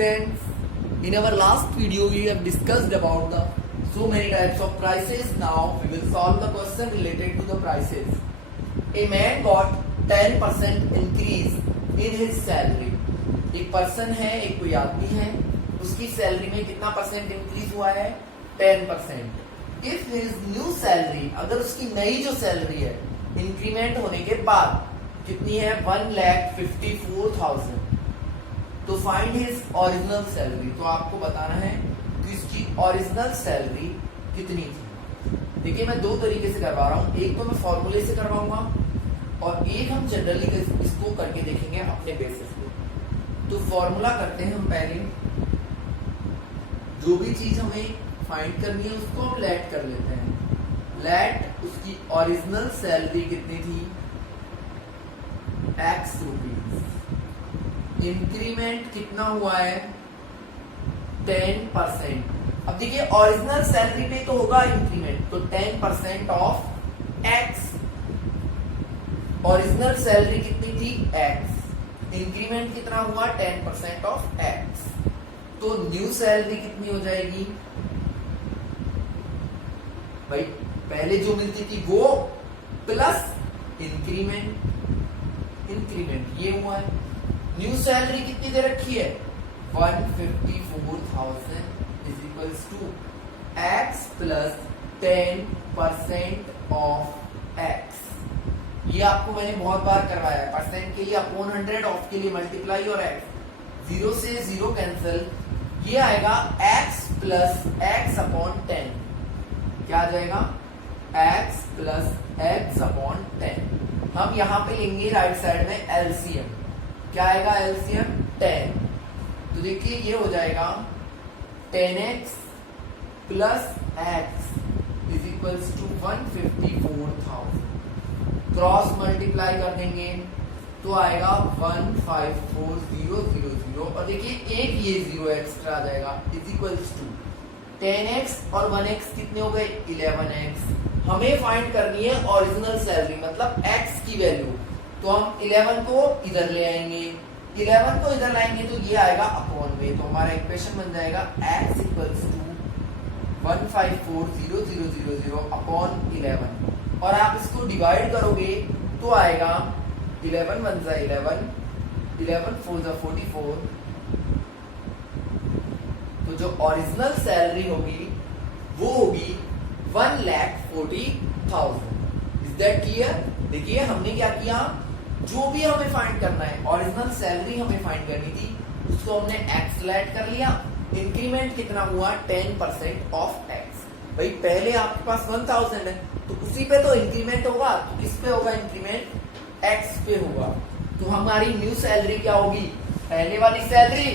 students, in our last video we have discussed about the so many types of prices. Now we will solve the question related to the prices. A man got 10% increase in his salary. एक person है, एक कोई आदमी है, उसकी salary में कितना percent increase हुआ है? 10%. इफ हिज न्यू सैलरी, अगर उसकी नई जो सैलरी है इंक्रीमेंट होने के बाद कितनी है? 1,54,000. तो फाइंड हिज ओरिजिनल सैलरी. तो आपको बताना है कि इसकी ओरिजिनल सैलरी कितनी थी. देखिए मैं दो तरीके से करवा रहा हूं. एक तो मैं फॉर्मूले से करवाऊंगा और एक हम जनरली इसको करके देखेंगे अपने बेसिस पे. तो फॉर्मूला करते हैं हम पहले. जो भी चीज हमें फाइंड करनी है उसको हम लेट कर लेते हैं. लेट उसकी ओरिजिनल सैलरी कितनी थी? X rupees. इंक्रीमेंट कितना हुआ है? 10%. अब देखिए ओरिजिनल सैलरी पे तो होगा इंक्रीमेंट, तो 10% ऑफ X. ओरिजिनल सैलरी कितनी थी? X. इंक्रीमेंट कितना हुआ? 10% ऑफ X. तो न्यू सैलरी कितनी हो जाएगी भाई? पहले जो मिलती थी वो प्लस इंक्रीमेंट. इंक्रीमेंट ये हुआ है. न्यू सैलरी कितनी दे रखी है? 154,000 is equals to X plus 10% of X. ये आपको मैंने बहुत बार करवाया है. परसेंट के लिए अपॉन 100, ऑफ के लिए मल्टीप्लाई और X. 0 से 0 कैंसिल. ये आएगा X प्लस X अपॉन 10. क्या आ जाएगा? X plus X upon 10. हम यहां पे लेंगे राइट साइड में एलसीएम. क्या आएगा एलसीएम? 10. तो देखिए ये हो जाएगा 10x plus x is equals to 154,000. Cross multiply कर देंगे तो आएगा 154,000. और देखिए एक ये 0 एक्स्ट्रा आ जाएगा इज इक्वल्स टू 10x और 1x कितने हो गए? 11x. हमें फाइंड करनी है ओरिजिनल सैलरी, मतलब x की वैल्यू. तो हम 11 को इधर ले आएंगे. 11 को इधर लाएंगे तो ये आएगा अपॉन में. तो हमारा इक्वेशन बन जाएगा x इक्वल्स टू 154,000 अपॉन 11. और आप इसको डिवाइड करोगे तो आएगा 11 1 जा 11, 11 4 जा 44. तो जो ओरिजिनल सैलरी होगी वो होगी 1,40,000. Is that clear? देखिए हमने क्या किया, जो भी हमें फाइंड करना है, ओरिजिनल सैलरी हमें फाइंड करनी थी, उसको हमने X लेट कर लिया. इंक्रीमेंट कितना हुआ? 10% ऑफ X. भाई पहले आपके पास 1,000 है तो उसी पे तो इंक्रीमेंट होगा. तो किस पे होगा इंक्रीमेंट? X पे होगा. तो हमारी न्यू सैलरी क्या होगी? पहले वाली सैलरी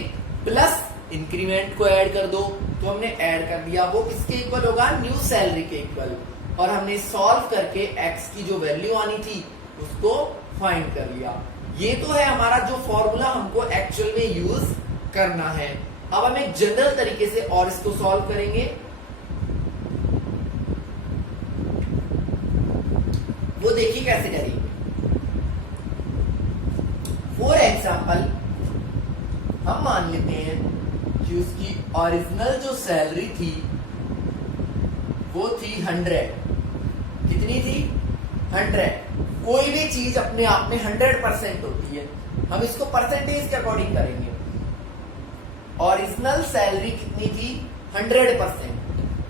प्लस इंक्रीमेंट को ऐड कर दो. तो हमने ऐड कर दिया. वो किसके इक्वल होगा? न्यू सैलरी के इक्वल. और हमने सॉल्व करके X की जो वैल्यू आनी थी उसको फाइंड कर लिया. ये तो है हमारा जो फॉर्मूला हमको एक्चुअल में यूज करना है. अब हम एक जनरल तरीके से और इसको सॉल्व करेंगे. वो देखिए कैसे करेंगे. फॉर एग्जाम्पल हम मान लेते हैं कि उसकी ओरिजिनल जो सैलरी थी वो थी 100. कितनी थी? 100. कोई भी चीज अपने आप में 100% होती है. हम इसको परसेंटेज के अकॉर्डिंग करेंगे. ओरिजिनल सैलरी कितनी थी? 100%.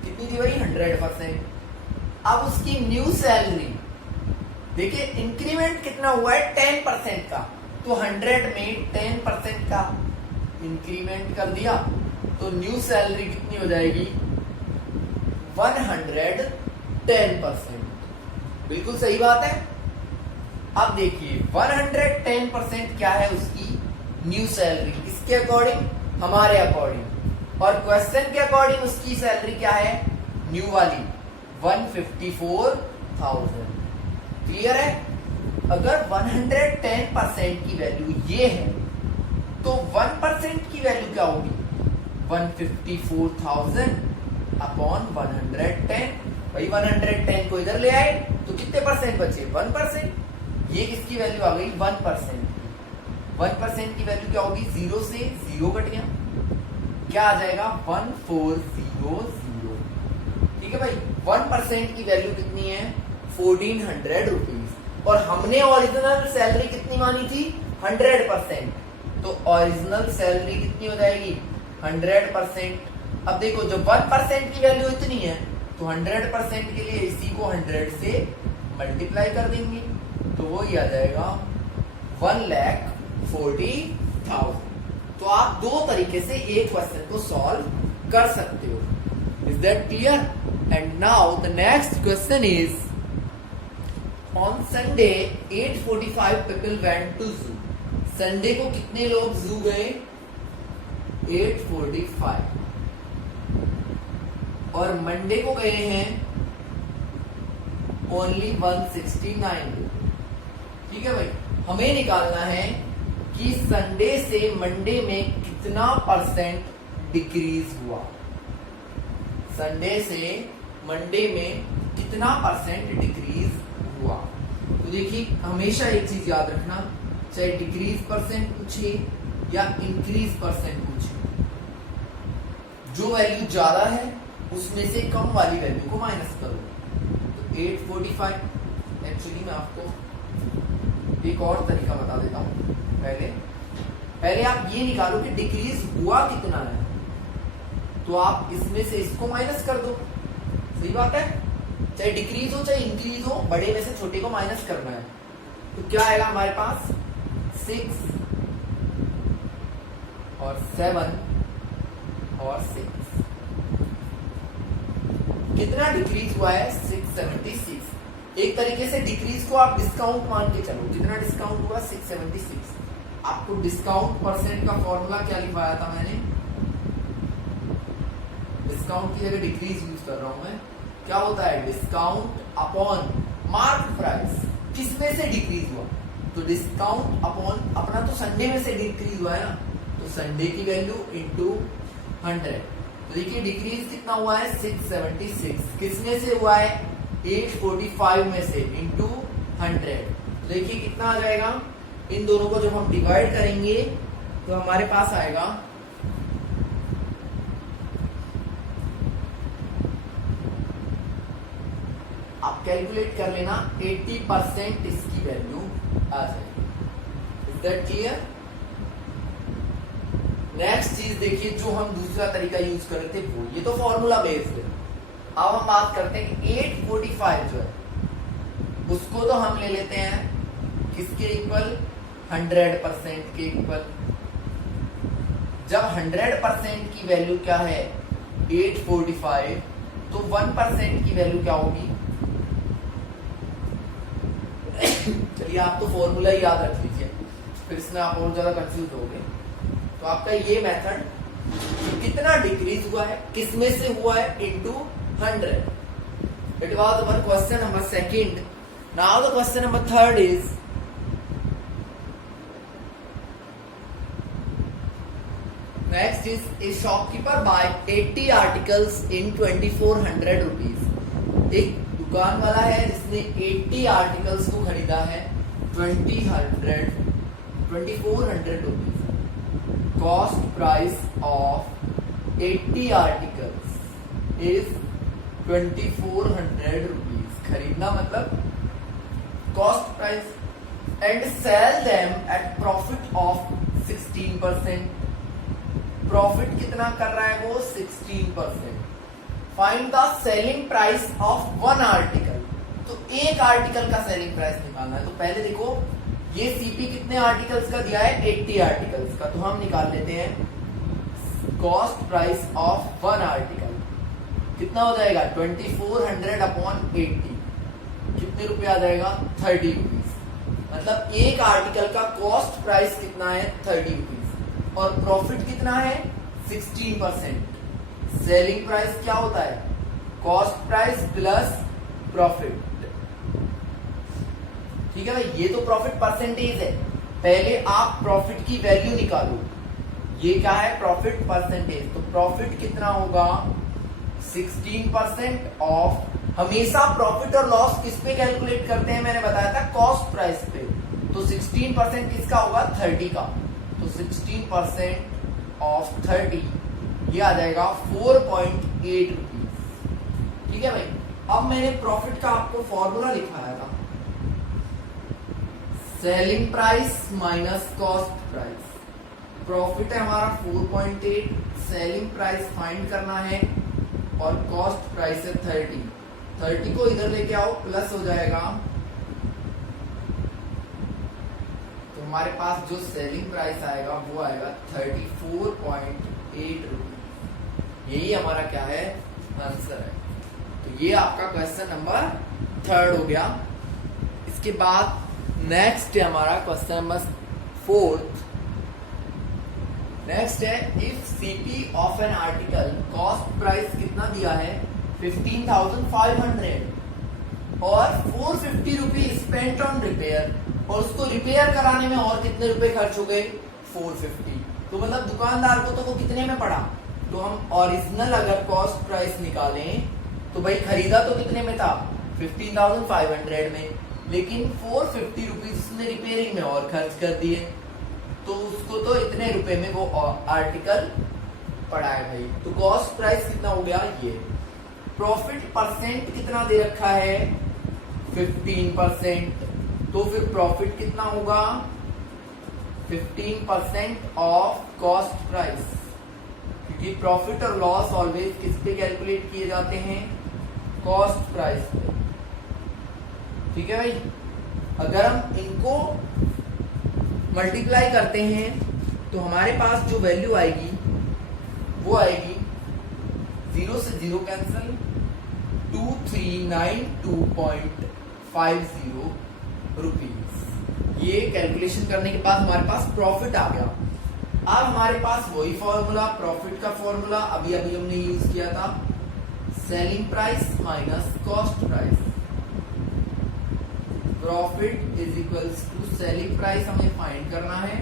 कितनी थी भाई? 100%. अब उसकी न्यू सैलरी देखिए इंक्रीमेंट कितना हुआ है? 10% का. तो 100 में 10% का इंक्रीमेंट कर दिया तो न्यू सैलरी कितनी हो जाएगी? 110%. बिल्कुल सही बात है. अब देखिए 110% क्या है उसकी न्यू सैलरी? किसके अकॉर्डिंग? हमारे अकॉर्डिंग. और क्वेश्चन के अकॉर्डिंग उसकी सैलरी क्या है? न्यू वाली 154,000. क्लियर है? अगर 110% की वैल्यू ये है तो 1% की वैल्यू क्या होगी? 154,000 अपॉन 110. भाई 110 को इधर ले आए तो कितने परसेंट बचे? 1%. ये किसकी वैल्यू आ गई? 1%. 1% की वैल्यू क्या होगी? 0 से 0 कट गया. क्या आ जाएगा 1400। ठीक है भाई, 1% की वैल्यू कितनी है 1400 रुपीज, और हमने ओरिजिनल सैलरी कितनी मानी थी 100%, तो ओरिजिनल सैलरी कितनी हो जाएगी 100%। अब देखो जब 1% की वैल्यू इतनी है तो 100% के लिए इसी को 100 से मल्टीप्लाई कर देंगे, तो वो ही आ जाएगा 1,40,000। तो आप दो तरीके से एक क्वेश्चन को सॉल्व कर सकते हो। Is that clear? And now the next question is on Sunday 8:45 people went to zoo. Sunday को कितने लोग जू गए 8:45, और मंडे को गए हैं ओनली 169। ठीक है भाई, हमें निकालना है कि संडे से मंडे में कितना परसेंट डिक्रीज हुआ। संडे से मंडे में कितना परसेंट डिक्रीज हुआ। तो देखिए हमेशा एक चीज याद रखना, चाहे डिक्रीज परसेंट पूछे या इंक्रीज परसेंट पूछे, जो वैल्यू ज्यादा है उसमें से कम वाली वैल्यू को माइनस करो। तो 8:45, एक्चुअली मैं आपको एक और तरीका बता देता हूं। पहले आप ये निकालो कि डिक्रीज हुआ कितना है, तो आप इसमें से इसको माइनस कर दो। सही बात है, चाहे डिक्रीज हो चाहे इंक्रीज हो, बड़े में से छोटे को माइनस करना है। तो क्या आएगा हमारे पास 6 और 7 और 6, कितना डिक्रीज हुआ है 676। एक तरीके से डिक्रीज को आप डिस्काउंट मान के चलो, कितना डिस्काउंट हुआ 676। आपको डिस्काउंट परसेंट का फॉर्मूला क्या लिखवाया था मैंने, डिस्काउंट की जगह डिक्रीज यूज कर रहा हूं मैं। क्या होता है डिस्काउंट अपॉन मार्क प्राइस, किसमें से डिक्रीज हुआ, तो डिस्काउंट अपॉन अपना तो संडे में से डिक्रीज हुआ है ना, तो संडे की वैल्यू इंटू 100। तो देखिए डिक्रीज कितना हुआ है 676, किसमें से हुआ है 8:45 में से इंटू 100। देखिए कितना आ जाएगा, इन दोनों को जब हम डिवाइड करेंगे तो हमारे पास आएगा आप कैलकुलेट कर लेना 80% इसकी वैल्यू आ जाएगी। Is that clear? नेक्स्ट चीज देखिए, जो हम दूसरा तरीका यूज कर रहे थे वो, ये तो फॉर्मूला बेस्ड है। अब हम बात करते हैं कि 8:45 जो है उसको तो हम ले लेते हैं किसके इक्वल 100% के इक्वल। जब 100% की वैल्यू क्या है 8:45, तो 1% की वैल्यू क्या होगी चलिए आप तो फॉर्मूला ही याद रख लीजिए, फिर इसमें आप और ज्यादा कंफ्यूज होगे। तो आपका ये मेथड कितना डिक्रीज हुआ है किसमें से हुआ है into 100। It was our question number second. Now the question number third is next is a shopkeeper buy 80 articles in 2400 rupees। एक दुकान वाला है जिसने 80 आर्टिकल्स को खरीदा है 2400 rupees. Cost price of 80 articles is 2400 rupees. खरीदना मतलब cost price, and sell them at profit of 16%। Profit कितना कर रहा है वो 16%। Find the selling price of one article. तो एक आर्टिकल का सेलिंग प्राइस निकालना है। तो पहले देखो ये सीपी कितने आर्टिकल्स का दिया है 80 आर्टिकल्स का, तो हम निकाल लेते हैं cost price of one article. कितना हो जाएगा 2400 अपॉन 80, कितने रुपए आ जाएगा 30 रुपीज। मतलब एक आर्टिकल का कॉस्ट प्राइस कितना है 30 रुपीज और प्रॉफिट कितना है 16%। सेलिंग प्राइस क्या होता है कॉस्ट प्राइस प्लस प्रॉफिट। ठीक है भाई, ये तो प्रॉफिट परसेंटेज है। पहले आप प्रॉफिट की वैल्यू निकालो। ये क्या है प्रॉफिट परसेंटेज, तो प्रॉफिट कितना होगा 16% ऑफ। हमेशा प्रॉफिट और लॉस किस पे कैलकुलेट करते हैं मैंने बताया था कॉस्ट प्राइस पे। तो 16% किसका होगा 30 का, तो 16% ऑफ 30 ये आ जाएगा 4.8 रुपीज। ठीक है भाई। अब मैंने प्रॉफिट का आपको फॉर्मूला लिखाया था, selling price minus cost price. Profit है हमारा 4.8, सेलिंग प्राइस फाइंड करना है और कॉस्ट प्राइस है 30 को इधर लेके आओ, प्लस हो जाएगा। तो हमारे पास जो सेलिंग प्राइस आएगा वो आएगा 34.8 रुपीज। यही हमारा क्या है, आंसर है। तो ये आपका क्वेश्चन नंबर 3 हो गया। इसके बाद नेक्स्ट है हमारा क्वेश्चन नंबर 4। नेक्स्ट है, if CP of an article cost price कितना दिया है 15,500 और 450 रुपीज स्पेंट ऑन रिपेयर, और उसको रिपेयर कराने में और कितने रुपए खर्च हो गए 450। तो मतलब दुकानदार को तो वो कितने में पड़ा। तो हम ओरिजिनल अगर कॉस्ट प्राइस निकालें तो भाई खरीदा तो कितने में था 15,500 में, लेकिन 450 रुपीज उसने रिपेयरिंग में और खर्च कर दिए, तो उसको तो इतने रुपए में वो आर्टिकल पड़ा है भाई। तो कॉस्ट प्राइस कितना हो गया ये। प्रॉफिट परसेंट कितना दे रखा है 15%, तो फिर प्रॉफिट कितना होगा 15% ऑफ कॉस्ट प्राइस, क्योंकि प्रॉफिट और लॉस ऑलवेज किस पे कैलकुलेट किए जाते हैं, कॉस्ट प्राइस पे। ठीक है भाई। अगर हम इनको मल्टीप्लाई करते हैं तो हमारे पास जो वैल्यू आएगी वो आएगी 0 से 0 कैंसिल 2392.50 रुपीज। ये कैलकुलेशन करने के बाद हमारे पास प्रॉफिट आ गया। अब हमारे पास वही फॉर्मूला, प्रॉफिट का फॉर्मूला अभी हमने यूज किया था, selling price minus cost price. Profit is equals to selling price हमें फाइंड करना है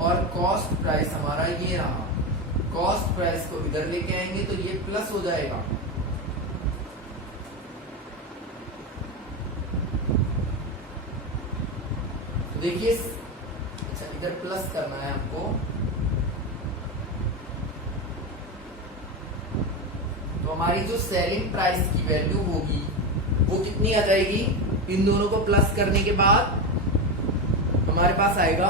और कॉस्ट प्राइस हमारा ये रहा। कॉस्ट प्राइस को इधर लेके आएंगे तो ये प्लस हो जाएगा। तो देखिए, अच्छा इधर प्लस करना है हमको, तो हमारी जो सेलिंग प्राइस की वैल्यू होगी वो कितनी आ जाएगी, इन दोनों को प्लस करने के बाद हमारे पास आएगा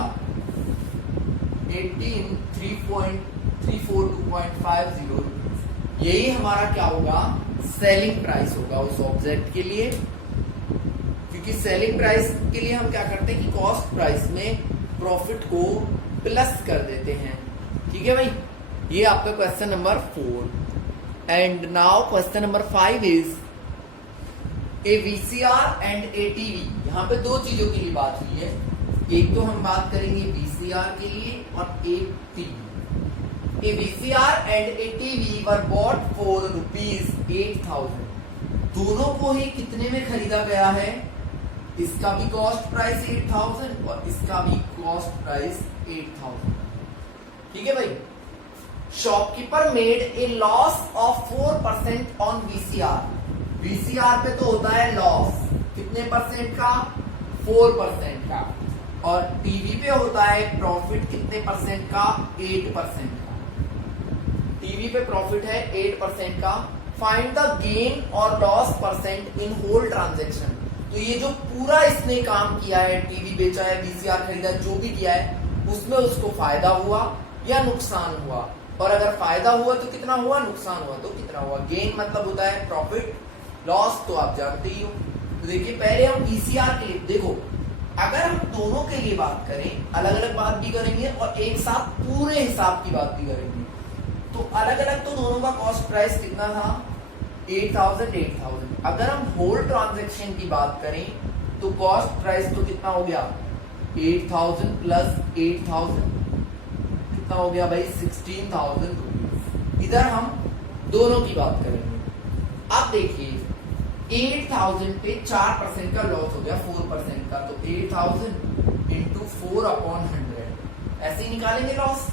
18,342.50 रुपीज। यही हमारा क्या होगा, सेलिंग प्राइस होगा उस ऑब्जेक्ट के लिए, क्योंकि सेलिंग प्राइस के लिए हम क्या करते हैं कि कॉस्ट प्राइस में प्रॉफिट को प्लस कर देते हैं। ठीक है भाई। ये आपका question number 4। And now question number 5 is a VCR and a TV. यहाँ पे दो चीजों के लिए बात हुई है, एक तो हम बात करेंगे वीसीआर के लिए और एक TV. A VCR and a TV were bought for ₹8,000। दोनों को ही कितने में खरीदा गया है, इसका भी कॉस्ट प्राइस 8,000 और इसका भी कॉस्ट प्राइस 8,000। ठीक है भाई। Shopkeeper made a loss of 4% on VCR. VCR पे तो होता है लॉस कितने परसेंट का, 4% का, और टीवी पे होता है प्रॉफिट कितने परसेंट का, 8% का। टीवी पे प्रॉफिट है 8% का। फाइंड द गेन और loss percent in whole transaction. तो ये जो पूरा इसने काम किया है, टीवी बेचा है, वीसीआर खरीदा, जो भी किया है, उसमें उसको फायदा हुआ या नुकसान हुआ, और अगर फायदा हुआ तो कितना हुआ, नुकसान हुआ तो कितना हुआ। गेन मतलब होता है प्रॉफिट, लॉस तो आप जानते ही हो। तो देखिए पहले हम वीसीआर के लिए देखो, अगर हम दोनों के लिए बात करें, अलग अलग बात भी करेंगे और एक साथ पूरे हिसाब की बात भी करेंगे। तो अलग अलग तो दोनों का कॉस्ट प्राइस कितना था, 8,000। अगर हम होल ट्रांजेक्शन की बात करें तो कॉस्ट प्राइस तो कितना हो गया, 8,000 प्लस 8,000 कितना हो गया भाई, 16,000 रुपीज। इधर हम दोनों की बात करेंगे। अब देखिए 8,000 पे 4% का लॉस हो गया, 4% का, तो 8,000 इंटू 4/100 ऐसे ही निकालेंगे लॉस।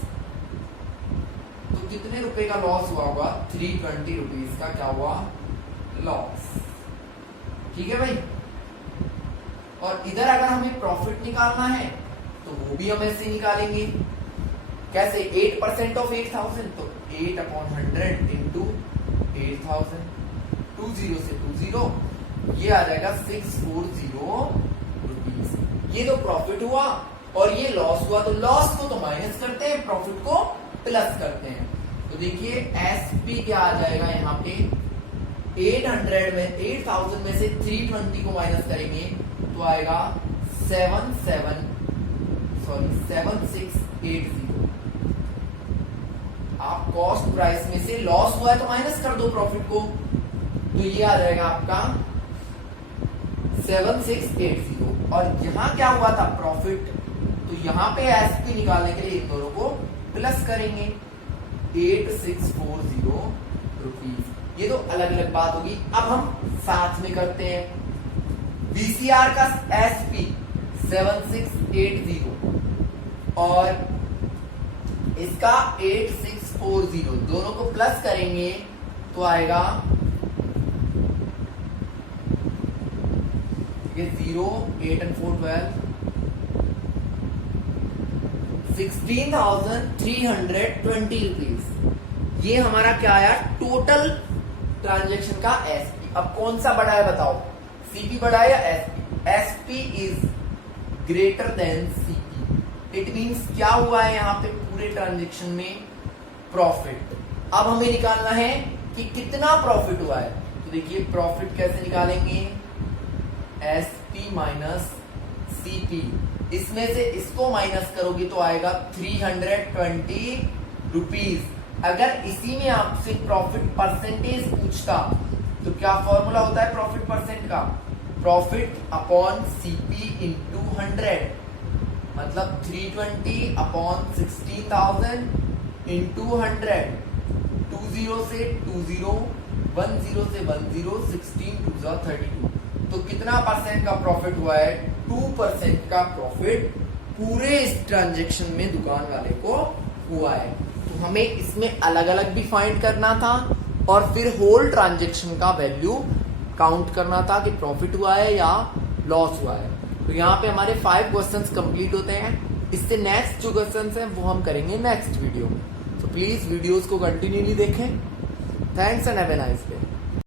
तो कितने रुपए का लॉस हुआ होगा, 320 रुपीज का क्या हुआ, लॉस। ठीक है भाई। और इधर अगर हमें प्रॉफिट निकालना है तो वो भी हम ऐसे निकालेंगे। कैसे 8% ऑफ 8,000, तो 8/100 इंटू 8,000, 20 से 20, ये आ जाएगा 640 रुपीज। ये तो प्रॉफिट हुआ, और ये लॉस हुआ, तो लॉस को तो माइनस करते हैं, प्रॉफिट को प्लस करते हैं। तो देखिए एसपी क्या आ जाएगा यहाँ पे, 8,000 में से 320 को माइनस करेंगे तो आएगा 7680। आप कॉस्ट प्राइस में से लॉस हुआ है तो माइनस कर दो प्रॉफिट को, तो ये आ जाएगा आपका 7680। और यहां क्या हुआ था प्रॉफिट, तो यहां पे एसपी निकालने के लिए इन दोनों को प्लस करेंगे 8640 रुपीज। ये तो अलग अलग बात होगी, अब हम साथ में करते हैं। वीसीआर का एसपी 7680 और इसका 8640, दोनों को प्लस करेंगे तो आएगा 0, 8 and 4 12, 16,320 रुपीज। ये हमारा क्या आया टोटल ट्रांजेक्शन का एसपी। अब कौन सा बड़ा है बताओ, सीपी बड़ा है या SP? SP is greater than CP. It means क्या हुआ है यहाँ पे पूरे ट्रांजेक्शन में प्रॉफिट। अब हमें निकालना है कि कितना प्रॉफिट हुआ है। तो देखिए प्रॉफिट कैसे निकालेंगे, एसपी माइनस सीपी, इसमें से इसको माइनस करोगे तो आएगा 320 रुपीज। अगर इसी में आपसे प्रॉफिट परसेंटेज पूछता तो क्या फॉर्मूला होता है प्रॉफिट परसेंट का, प्रॉफिट अपॉन सीपी इंटू 100, मतलब 320 अपॉन 16,000 इंटू 100, 20 से 20, 10 से 10, 16 2 32। तो कितना परसेंट का प्रॉफिट हुआ है, 2% का प्रॉफिट पूरे इस ट्रांजेक्शन में दुकान वाले को हुआ है। तो हमें इसमें अलग अलग भी फाइंड करना था और फिर होल ट्रांजेक्शन का वैल्यू काउंट करना था कि प्रॉफिट हुआ है या लॉस हुआ है। तो यहाँ पे हमारे 5 क्वेश्चंस कंप्लीट होते हैं। इससे नेक्स्ट जो क्वेश्चंस हैं वो हम करेंगे नेक्स्ट वीडियो में। तो प्लीज वीडियोस को कंटिन्यूली देखें। Thanks and have a nice day.